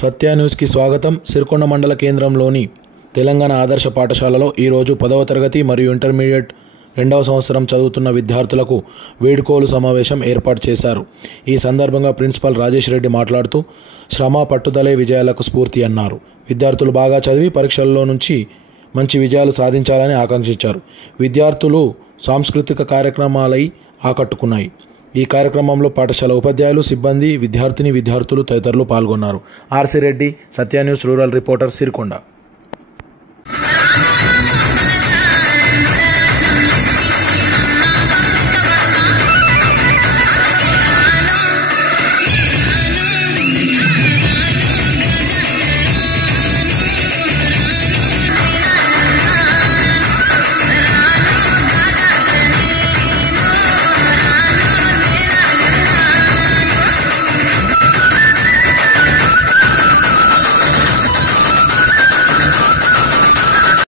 సత్య న్యూస్కి స్వాగతం. సిరికొండ మండల కేంద్రంలోని తెలంగాణ ఆదర్శ పాఠశాలలో ఈరోజు 10వ తరగతి మరియు ఇంటర్మీడియట్ 2వ సంవత్సరం చదువుతున్న విద్యార్థులకు వేడుకోలు సమావేశం ఏర్పాటు చేశారు. ఈ సందర్భంగా ప్రిన్సిపల్ రాజేష్ రెడ్డి మాట్లాడుతూ శ్రమ పట్టుదలే విజయాలకు స్ఫూర్తి అన్నారు. విద్యార్థులు బాగా చదివి పరీక్షల్లో నుంచి మంచి విజయాలు సాధించాలని ఆకాంక్షించారు. విద్యార్థులు సాంస్కృతిక కార్యక్రమాలై ఆకట్టుకున్నాయి. ఈ కార్యక్రమంలో పాఠశాల ఉపాధ్యాయులు, సిబ్బంది, విద్యార్థులు తదితరులు పాల్గొన్నారు. ఆర్సి రెడ్డి, సత్య న్యూస్ రూరల్ రిపోర్టర్, సిరికొండ.